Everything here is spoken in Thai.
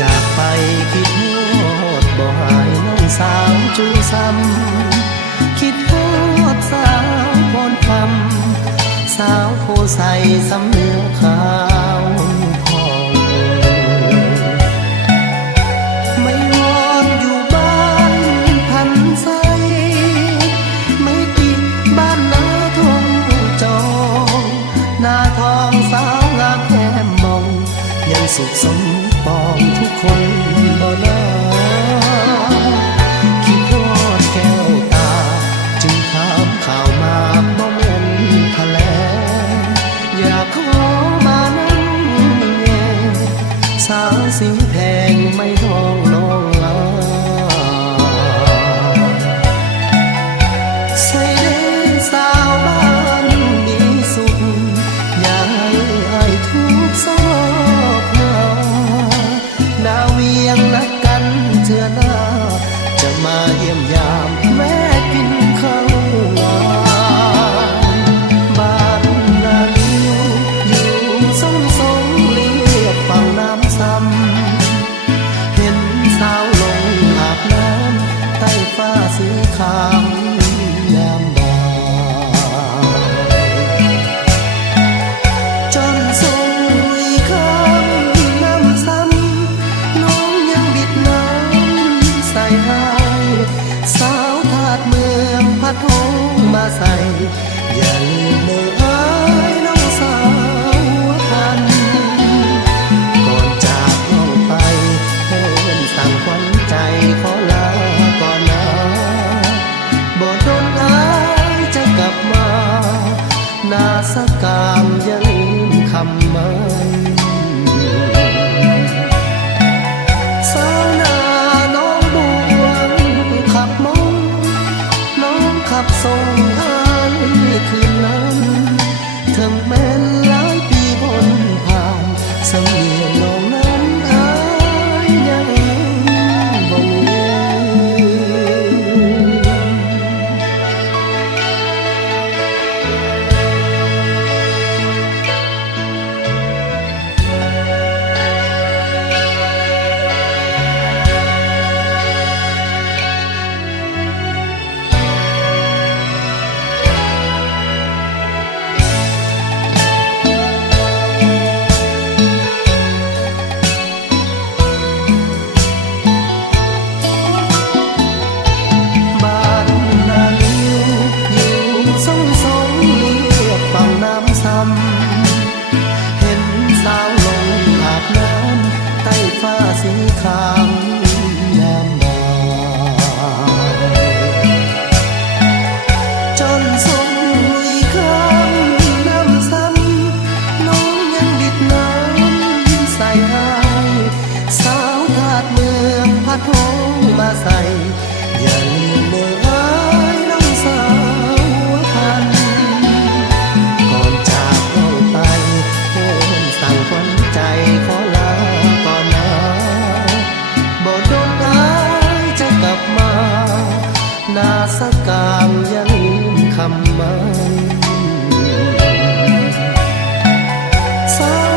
จากไปคิดฮอดบ่หายน้องสาวจูซ้ำคิดฮอดสาวพรคำสาวโพใสสำเนียงขาวพองไม่วอนอยู่บ้านพันใสไม่ติดบ้านนาทงจองหน้าทองสาวงามแก้มมองยังสุขสมปองทุกคนบ่นาคิดฮอดแก้วตาจึงถามข่าวมาบ่แม่นแถลงอยากขอมานั่งแงสาวสิงแพงไม่ท้องน้องลาใส่เด้สาวบ้านดีสุดอย่าให้อ้ายทุกข์ซอกหน้าดาวเวียงนัดกันเทื่อหน้าจะมาเยี่ยมยามแม่กินข้าวงานบ้านนาลิ้วอยู่สงเรียบฝั่งน้ำซ้ำเห็นสาวลงอาบน้ำใต้ฟ้าสีขาว ยามบ่ายจนส่งอีกคำน้ำซ้ำน้องยังบิดน้ำใส่ให้สาวทาดเมืองพัดหงมาใส่อย่าลืมเมื่ออ้ายน้องสาวพันก่อนจากน้องไปเพิ่นสั่งขวัญใจขอลาก่อนนะบ่โดนอายจะกลับมาหน้าสะกามอย่าลืมคำมันสาวนาน้องบวงขับมองน้องขับส่งให้คืนนั้นถึงแม้นหลายปีพ้นผ่านสำเนียงน้องนั้นอายยังบ่ลืบ้านนาลิ้วอยู่สงเรียบฝั่งน้ำซ้ำเห็นสาวลงอาบน้ำใต้ฟ้าสีขาว ยามบ่ายจนส่งอีกคำน้ำซ้ำน้องยังบิดน้ำใส่ให้สาวทาดเมืองพัดหงมาใส่อย่าลืมเมื่ออ้ายน้องสาวพันก่อนจากน้องไปเพิ่นสั่งขวัญใจขอลาก่อนนะบ่โดนอายจะกลับมาหน้าสะกามอย่าลืมคำมันสาว